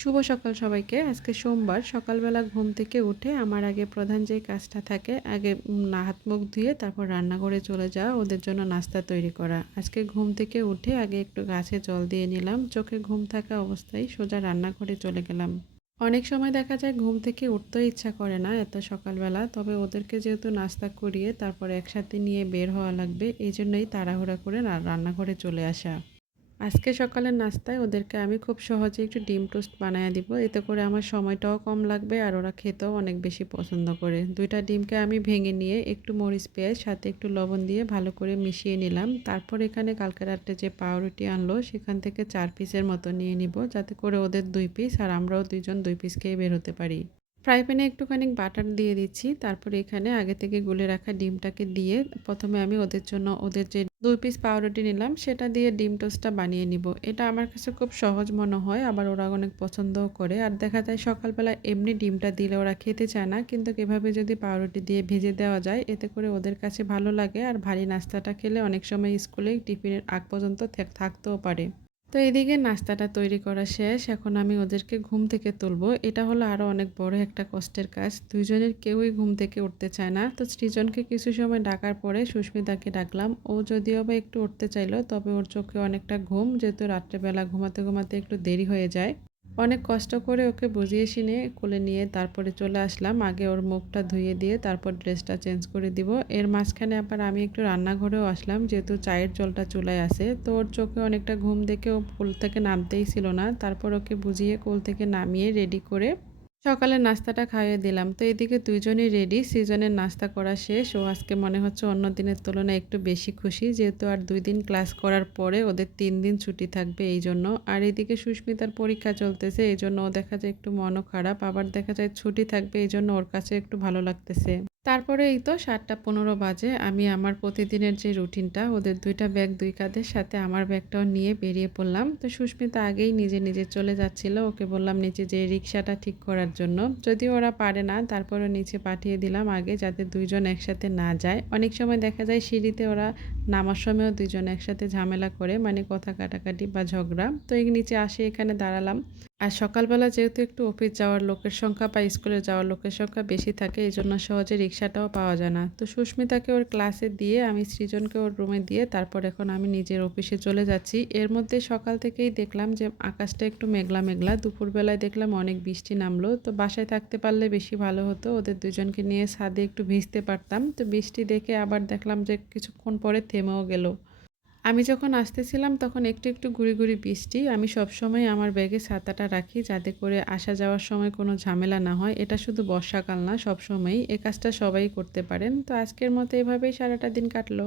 শুভ সকাল সবাইকে। আজকে সোমবার সকালবেলা ঘুম থেকে উঠে আমার আগে প্রধান যে কাজটা থাকে আগে হাত মুখ ধুয়ে তারপর রান্নাঘরে চলে যাওয়া, ওদের জন্য নাস্তা তৈরি করা। আজকে ঘুম থেকে উঠে আগে একটু গাছে জল দিয়ে নিলাম। চোখে ঘুম থাকা অবস্থায় সোজা রান্নাঘরে চলে গেলাম। অনেক সময় দেখা যায় ঘুম থেকে উঠতেই ইচ্ছা করে না এত সকালবেলা। তবে ওদেরকে যেহেতু নাস্তা করিয়ে তারপর একসাথে নিয়ে বের হওয়া লাগবে, এইজন্যই তাড়াহুড়া করে রান্নাঘরে চলে আসা। আজকে সকালের নাস্তায় ওদেরকে আমি খুব সহজে একটু ডিম টোস্ট বানায়া দিব। এতে করে আমার সময়টাও কম লাগবে আর ওরা খেতেও অনেক বেশি পছন্দ করে। ২ টা ডিমকে আমি ভেঙে নিয়ে একটু মরিচ, পেঁয়াজ সাথে একটু লবণ দিয়ে ভালো করে মিশিয়ে নিলাম। তারপর এখানে কালকে রাত্রে যে পাউরুটি আনলো সেখান থেকে ৪ পিসের মতো নিয়ে নিব, যাতে করে ওদের ২ পিস আর আমরাও ২ জন ২ পিস খেয়ে বের হতে পারি। ফ্রাই প্যানে একটুখানি বাটার দিয়ে দিচ্ছি। তারপরে এখানে আগে থেকে গুলে রাখা ডিমটাকে দিয়ে ১ম এ আমি ওদের জন্য ওদের যে ২ পিস পাউরুটি নিলাম সেটা দিয়ে ডিম টোস্টটা বানিয়ে নিব। এটা আমার কাছে খুব সহজ মনে হয়, আবার ওরা অনেক পছন্দও করে। আর দেখা যায় সকালবেলা এমনি ডিমটা দিলে ওরা খেতে চায় না। কিন্তু এভাবে যদি পাউরুটি দিয়ে ভেজে দেওয়া যায় এতে করে ওদের কাছে ভালো লাগে, আর ভারী নাস্তাটা খেলে অনেক সময় স্কুলে টিফিনের আগ পর্যন্ত থাকতেও পারে। তো এদিকে নাস্তাটা তৈরি করা শেষ। এখন আমি ওদেরকে ঘুম থেকে তুলবো। এটা হলো আরো অনেক বড় একটা কষ্টের কাজ। ২ জনের কেউই ঘুম থেকে উঠতে চায় না। তো সৃজনকে কিছু সময় ডাকার পরে সুস্মিতাকে ডাকলাম। ও যদিও বা একটু উঠতে চাইলো, তবে ওর চোখে অনেকটা ঘুম, যেহেতু রাত্রেবেলা ঘুমাতে একটু দেরি হয়ে যায়। অনেক কষ্ট করে ওকে বুঝিয়ে শুনিয়ে কোলে নিয়ে তারপরে চলে আসলাম। আগে ওর মুখটা ধুইয়ে দিয়ে তারপর ড্রেসটা চেঞ্জ করে দিব। এর মাঝখানে আবার আমি একটু রান্নাঘরেও আসলাম, যেহেতু চায়ের জলটা চুলায় আছে। তো ওর চোখে অনেকটা ঘুম দেখে ও কোল থেকে নামতেই ছিল না। তারপর ওকে বুঝিয়ে কোল থেকে নামিয়ে রেডি করে সকালের নাস্তাটা খাইয়ে দিলাম। তো এদিকে ২ জনই রেডি। সৃজনের নাস্তা করা শেষ। ও আজকে মনে হচ্ছে অন্য দিনের তুলনায় একটু বেশি খুশি। যেহেতু আর ২ দিন ক্লাস করার পরে ওদের ৩ দিন ছুটি থাকবে এইজন্য। আর এদিকে সুস্মিতার পরীক্ষা চলতেছে, এইজন্য ও দেখা যায় একটু মনও খারাপ। আবার দেখা যায় ছুটি থাকবে, এইজন্য ওর কাছে একটু ভালো লাগতেছে। তারপরে এই তো ৭:১৫ বাজে। আমি আমার প্রতিদিনের যে রুটিনটা, ওদের ২ টা ব্যাগ ২ কাঁধের সাথে আমার ব্যাগটাও নিয়ে বেরিয়ে পড়লাম। তো সুস্মিতা আগেই নিজে চলে যাচ্ছিল। ওকে বললাম নিচে যেয়ে রিক্সাটা ঠিক করার জন্য। যদিও ওরা পারে না, তারপরেও নিচে পাঠিয়ে দিলাম আগে, যাতে ২ জন একসাথে না যায়। অনেক সময় দেখা যায় সিঁড়িতে ওরা নামার সময়ও ২ জন একসাথে ঝামেলা করে, মানে কথা কাটাকাটি বা ঝগড়া। তো এই নিচে আসে এখানে দাঁড়ালাম। আর সকালবেলা যেহেতু একটু অফিস যাওয়ার লোকের সংখ্যা বা স্কুলে যাওয়ার লোকের সংখ্যা বেশি থাকে, এইজন্য সহজে রিক্সাটাও পাওয়া যায় না। তো সুস্মিতাকে ওর ক্লাসে দিয়ে আমি সৃজনকে ওর রুমে দিয়ে তারপর এখন আমি নিজের অফিসে চলে যাচ্ছি। এর মধ্যে সকাল থেকেই দেখলাম যে আকাশটা একটু মেঘলা। দুপুরবেলায় দেখলাম অনেক বৃষ্টি নামলো। তো বাসায় থাকতে পারলে বেশি ভালো হতো। ওদের ২ জনকে নিয়ে ছাদে একটু ভিজতে পারতাম। তো বৃষ্টি দেখে আবার দেখলাম যে কিছুক্ষণ পরে থেমেও গেল। আমি যখন আসতেছিলাম তখন একটু গুঁড়ি বৃষ্টি। আমি সবসময় আমার ব্যাগে ছাতাটা রাখি, যাতে করে আসা যাওয়ার সময় কোনো ঝামেলা না হয়। এটা শুধু বর্ষাকাল না, সবসময়ই। এই কাজটা সবাই করতে পারেন। তো আজকের মতো এভাবেই সারাটা দিন কাটলো।